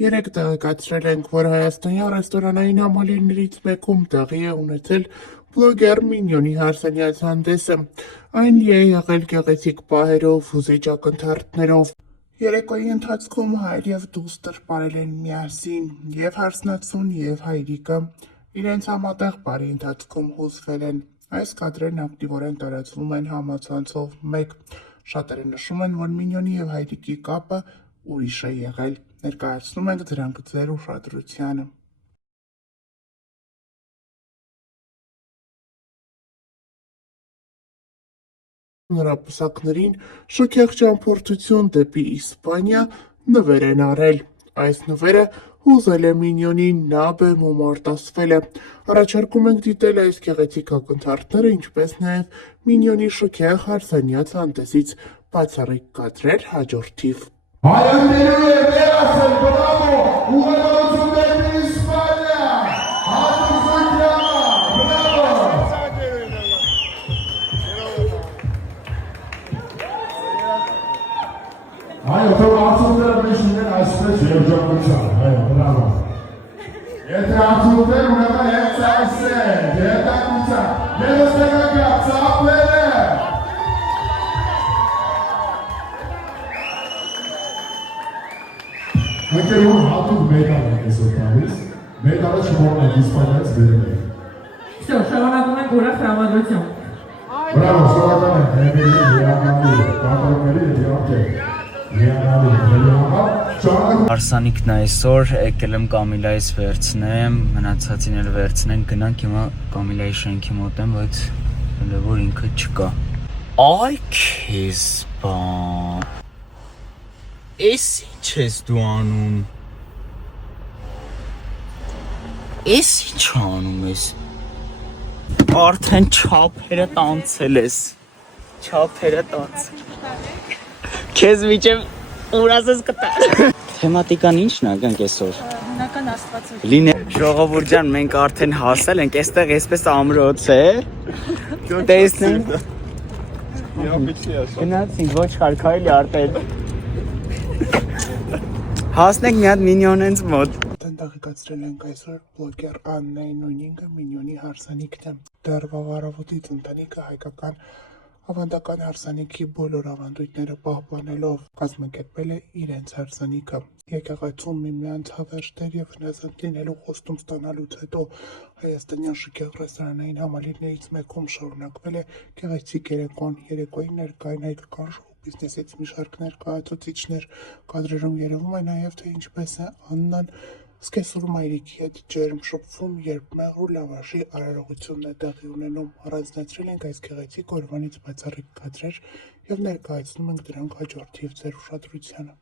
Երեք տեղեկացրել ենք, որ Հայաստանի ռեստորանային համալիրներից մեկում տեղի է ունեցել բլոգեր Մինյոնի Հարսանյաց հանդեսը։ Այն լի է եղել գեղեցիկ պահերով, հուզիչ ակնթարթներով։ Երեկոյի ընթացքում հայր և դուստր պարել են միասին, և հարսնացուն, և հայրիկը իրենց համատեղ պարի ընթացքում հուզվել են։ Այս կադրերն ակտիվորեն տարածվում են համացանցով մեկ։ Շատերը նշում են, որ Մինյոնի և հայրիկի կապը ուրիշ է եղել։ Ներկայացնում ենք դրանք ձեր ուշադրությանը։ Նրա պսակներին շքեղ ճամփորդություն դեպի Իսպանիա նվեր են առել։ Այս նվերը հուզել է Մինյոնին, նա բեմում արտասվել է։ Առաջարկում ենք դիտել այս գեղեցիկ ակնթարթները, ինչպես նաև Մինյոնի շքեղ Հարսանյաց հանդեսից բացառիկ կադրեր հաջորդիվ։ Հայրենիներու է վերացել, բրավո, ուղղություն դեպի Իսպանիա, հատուցույթյա, բրավո։ Այո, թող արդյունքները մեզ ունեն այսպես երջանկության, այո, բրավո։ Եթե արդյունքներ ունենան հենց այս է, երջանկության, ևս տեղակա, ծապլերը։ Ընկերուհուն հատուկ մեդալ ենք այսօր տալիս, մեդալը շնորհենք Իսպանիայից բերել ենք։ Всё, շարունակում ենք ուրախ տրամադրություն։ Բրավո, շնորհակալ ենք Էմիլի, Լիանալի, կատարումների և իհարկե Լիանալի, շնորհակալ։ Հարսանիքն այսօր եկել եմ Կամիլայից վերցնեմ, մնացածին էլ վերցնենք, գնանք հիմա Կամիլայի շենքի մոտ եմ, բայց որ ինքը չկա։ Այ քեզ բան։ Էս ինչ ես դու անում։ Էս ինչ անում ես։ Արդեն չափերը տանցել ես։ Չափերը տանցել։ Քեզ միջև ուրասես կտա։ Թեմատիկան ի՞նչն է գանք այսօր։ Հունական աստվածություն։ Լինե ժողովուրդ ջան, մենք արդեն հասել ենք, այստեղ էսպես ամրոց է։ Տեսնենք։ Գնացինք ոչ քարքայելի արտել։ Հասնենք մի հատ Մինյոնենց մոտ։ Տեղեկացրել ենք այսօր բլոգեր Աննայի նույնինքը Մինյոնի հարսանիքն է։ Դեռվա առավոտից ընտանիքը հայկական ավանդական հարսանիքի բոլոր ավանդույթները պահպանելով կազմակերպել է իրենց հարսանիքը։ Եկեղեցում միմյանց հավերժներ և հնազանդ լինելու խոստում ստանալուց հետո հայաստանյան շքեղ ռեստորանային համալիրներից մեկում շարունակվել է գեղեցիկ երեկոն։ Երեկոյին ներկա են հայկական շոու բիզնեսից մի շարք ներկայացուցիչներ։ Կադրերում երևում է նաև, թե ինչպես է Աննան սկեսուրում հայրիկի հետ ջերմ շփվում, երբ մեղրու լավաշի արարողությունն է տեղի ունենում։ Առանձնացրել ենք այս գեղեցիկ օրվանից բացառիկ կադրեր և ներկայացնում ենք դրանք հաջորդիվ ձեր ուշադրությանը։